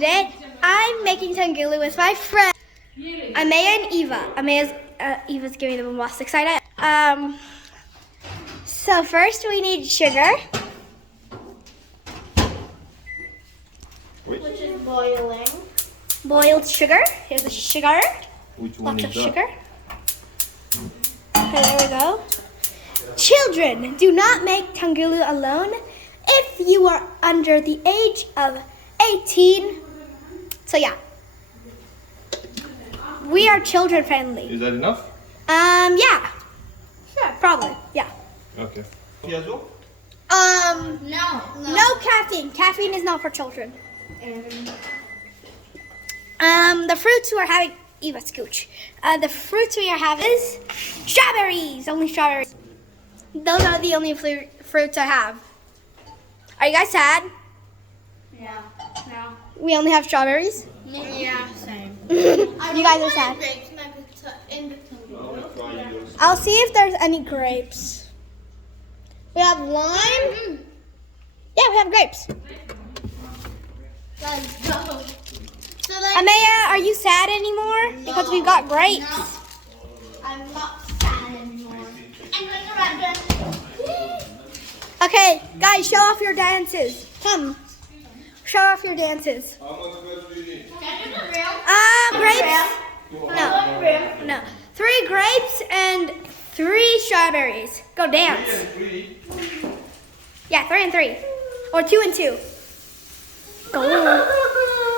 Today, I'm making tanghulu with my friends, Ameya and Eva. Eva's giving them a most excited. So first we need sugar. Which is boiling. Boiled sugar. Here's the sugar. Which one Lots is of that? sugar. Okay, there we go. Children, do not make tanghulu alone if you are under the age of 18. So yeah, we are children friendly. Is that enough? Yeah. Sure, probably. Yeah. Okay. Piazzo? No caffeine. Caffeine is not for children. The fruits we're having, Eva scooch. The fruits we are having is strawberries. Only strawberries. Those are the only fruits I have. Are you guys sad? Yeah. No. We only have strawberries. Yeah, same. You guys are sad. I'll see if there's any grapes. We have lime. Yeah, we have grapes. Let's go. So Ameya, are you sad anymore? No. Because we've got grapes. No. I'm not sad anymore. I'm going to Okay, guys, show off your dances. Come. Show off your dances. Can I do the real? Grapes? No. 3 grapes and 3 strawberries. Go dance. Yeah, 3 and 3. Or 2 and 2. Go.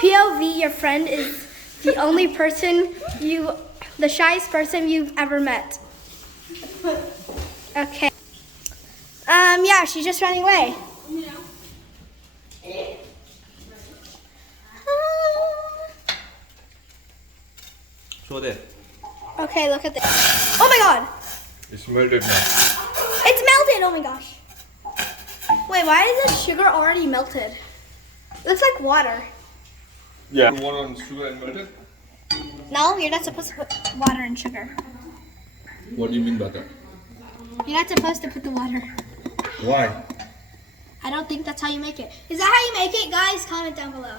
POV, your friend is the only person the shyest person you've ever met. Okay. Yeah, she's just running away. Show there. Okay, look at this. Oh my god! It's melted now. It's melted! Oh my gosh. Wait, why is the sugar already melted? It looks like water. Yeah. You want on sugar and melted? No, you're not supposed to put water and sugar. What do you mean by that? You're not supposed to put the water. Why? I don't think that's how you make it. Is that how you make it? Guys, comment down below.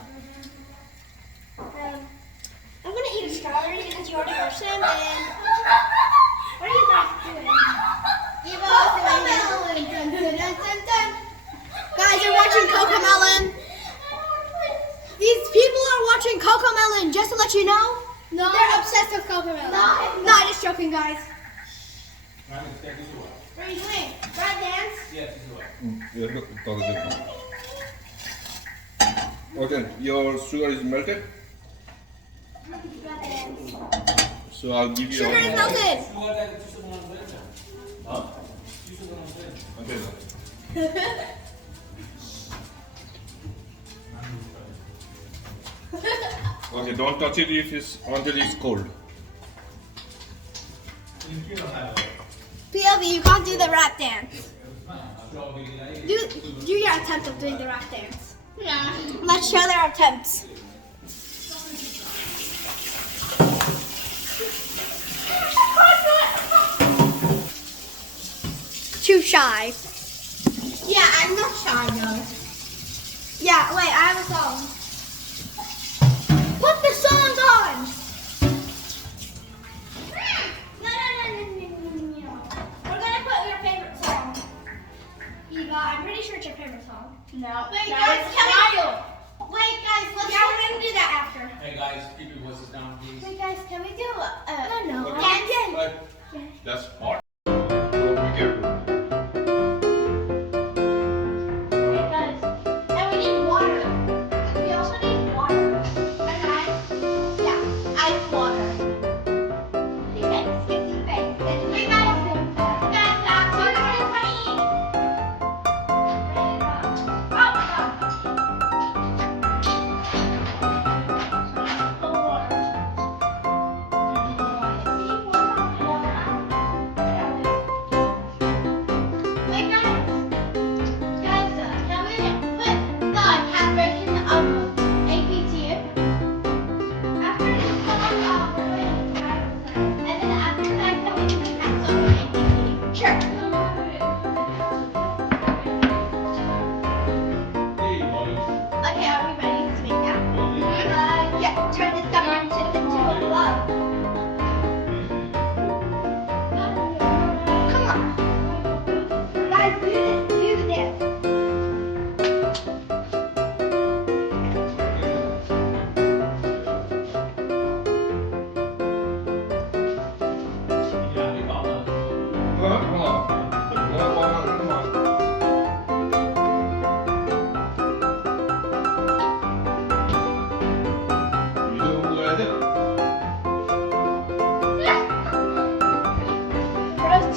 I'm gonna eat a strawberry because you already brushed them, and what are you guys doing? Guys, you're watching Cocomelon. These people are watching Cocomelon, just to let you know. No. They're obsessed with Cocomelon. No, I'm just joking, guys. What are you doing? Brad dance? Okay, your sugar is melted. So I'll give you. Sugar is melted. Okay. Okay, don't touch it if it's until it's cold. POV, you can't do the rap dance. Do your attempt of doing the rap dance. Yeah. Let's show their attempts. Too shy. Yeah, I'm not shy, guys. Yeah, wait, I have a song. Put the song on! No. We're gonna put your favorite song. Eva, I'm pretty sure it's your favorite song. No. Wait, guys, let's we're gonna do that after. Hey guys, keep your voices down, please. Wait, guys, can we do No. That's hot. So be careful. And we need water. We also need water. Yeah, ice water.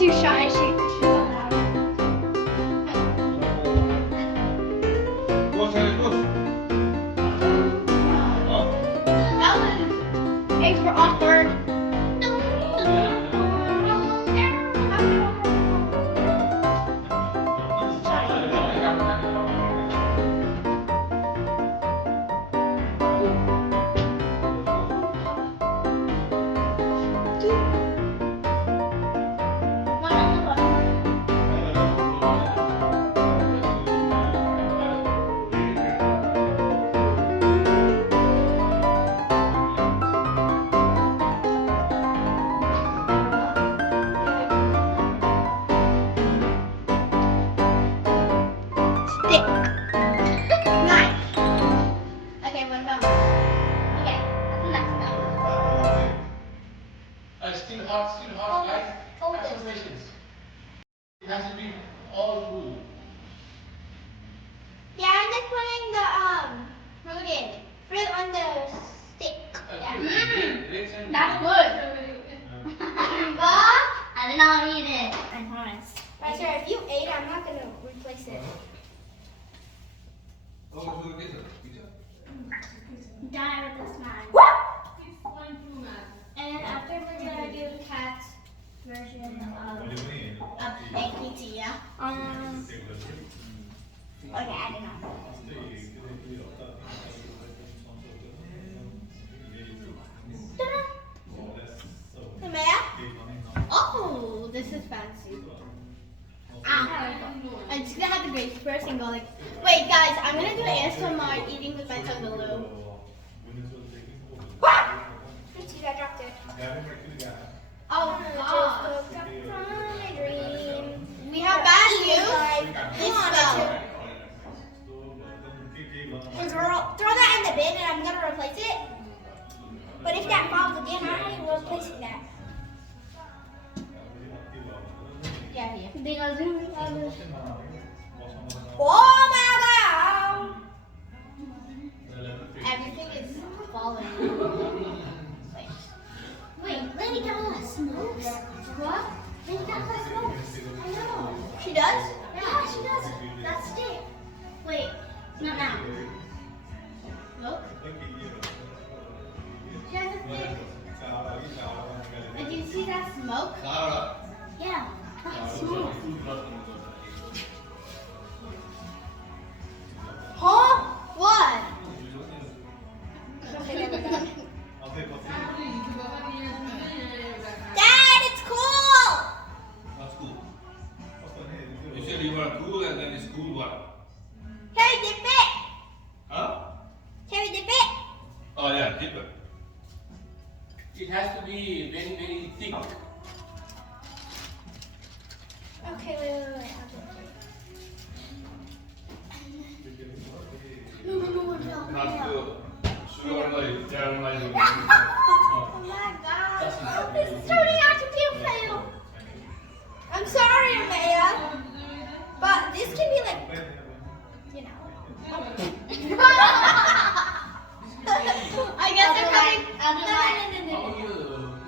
too shy. She eggs were awkward. Still hot, guys. Have some patience. It has to be all through. Yeah, I'm just putting the fruit on the stick. Yeah. That's good. But I did not eat it. I promise. Right, sir, if you ate it, I'm not gonna replace it. Die with this man. And then after we're gonna do Cat's version of APT, yeah? Okay, I don't know. Ameya? Oh, this is fancy. I'm just gonna have the grapes first and go like. Wait, guys, I'm gonna do ASMR eating with my tanghulu. Oopsie, I dropped it. Oh God. Just my dream. We have bad news. This fell. Girl, throw that in the bin and I'm gonna replace it. But if that falls again, I'm replacing that. Yeah, yeah. Oh my God! Everything is falling. Wait, Lady Gaga smokes? What? Lady Gaga smokes. I know. She does? Yeah, she does. That's it. Wait, not now. Look. She has a stick. And do you see that smoke? Yeah, that's smoke. Huh? What? Okay, never mind. Dad, it's cool! What's cool? You said you were cool and then it's cool what? Can we dip it? Huh? Can we dip it? Oh yeah, dip it. It has to be very, very thick. Okay, wait. I'll do it. Not good. Sugar like caramelizing. Oh my God. This is turning out to be a fail. I'm sorry, Ameya. But this can be like, you know. I guess I'm having. No.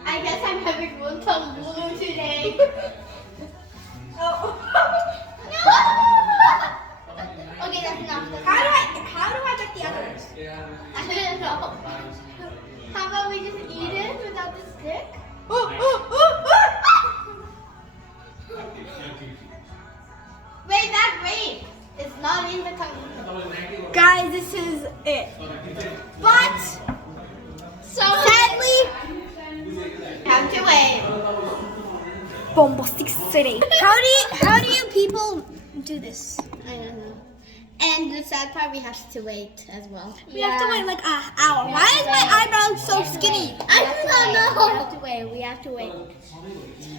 I guess I'm having one tanghulu today. Oh. Okay, that's enough. How do I get the others? I don't know. How about we just eat it without the stick? Wait, that grape is not in the tanghulu. Guys, this is it. But sadly, have to wait. Bombastic City. How do you people do this? I don't know. And the sad part, we have to wait as well. We have to wait like an hour. Why is my eyebrow so skinny? I don't know. We have to wait. Okay,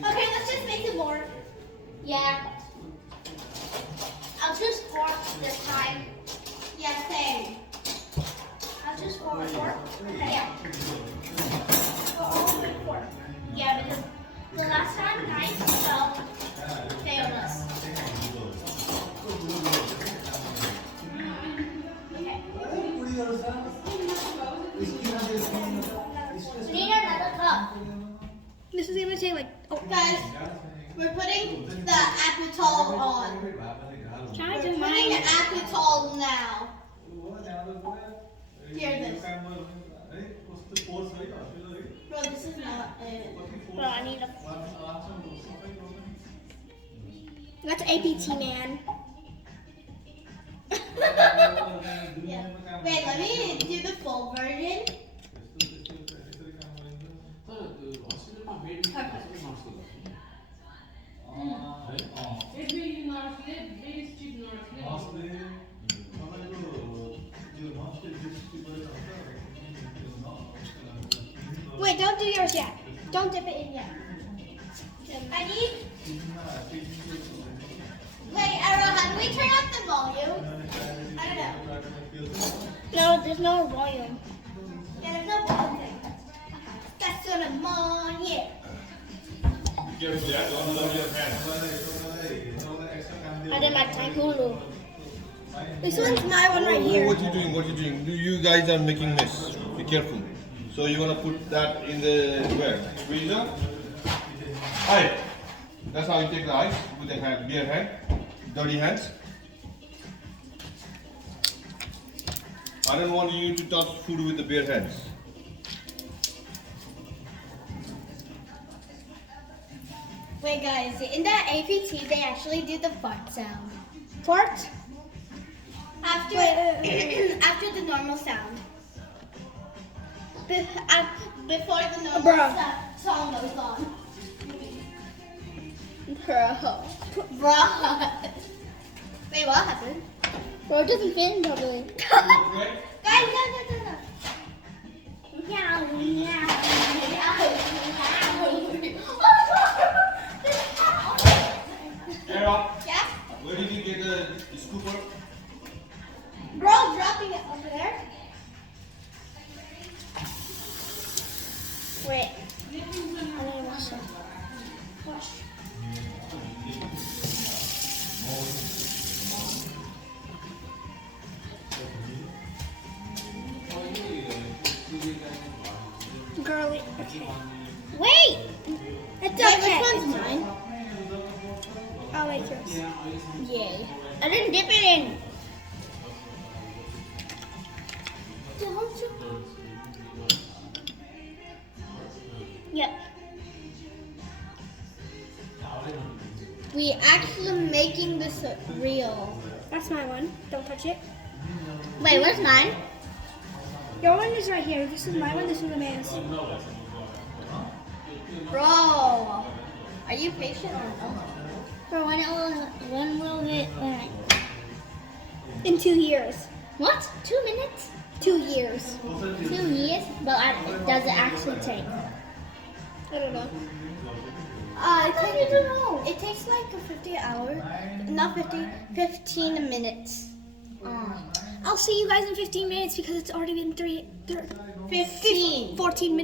let's just make some more. Yeah. I'll choose 4 this time. Yeah, same. I'll choose 4. Okay. Yeah. We'll pick 4. Yeah, because the last time Nice failed us. Okay. We need another cup. This is gonna take like, oh guys, We're putting the appetol on. Try We're to putting the appetol now. Hear this. Bro, this is not it. Bro, I need a. That's APT, man. Yeah. Wait, let me do the full version. Wait, don't do yours yet. Don't dip it in yet. I need. Wait, Arrow, how do we turn up the volume? I don't know. No, there's no volume. Yeah, there's no volume thing. That's what I'm on here. Careful, yeah, don't love your hand. I did my tanghulu. This one's my one right here. What you doing? What you doing? You guys are making mess. Be careful. So you wanna put that in the where? Freezer? Hi. That's how you take the ice with the hand, bare hand, dirty hands. I don't want you to touch food with the bare hands. Wait, guys, in the APT, they actually do the fart sound. Fart? After, after the normal sound. Before the normal Bro. song goes on. Bro. Bruh. Wait, what happened? Bro, it doesn't fit in properly. Guys, go. Meow, meow. Era, Yeah? where did you get the scooper? Bro, dropping it over there. Wait. I need to wash it. Wash. Girly. Okay. Wait! It's Wait, okay. which one's mine? I'll make yours. Yay. I didn't dip it in. Don't you? Yep. We actually making this real. That's my one. Don't touch it. Wait, where's mine? Your one is right here. This is my one. This is the man's. Bro, are you patient or no? For one will it in 2 years. What? 2 minutes? 2 years. 2 years? But does it actually take? I don't know. It takes like a 50 hour, not 50, 15 minutes. I'll see you guys in 15 minutes because it's already been 14 minutes.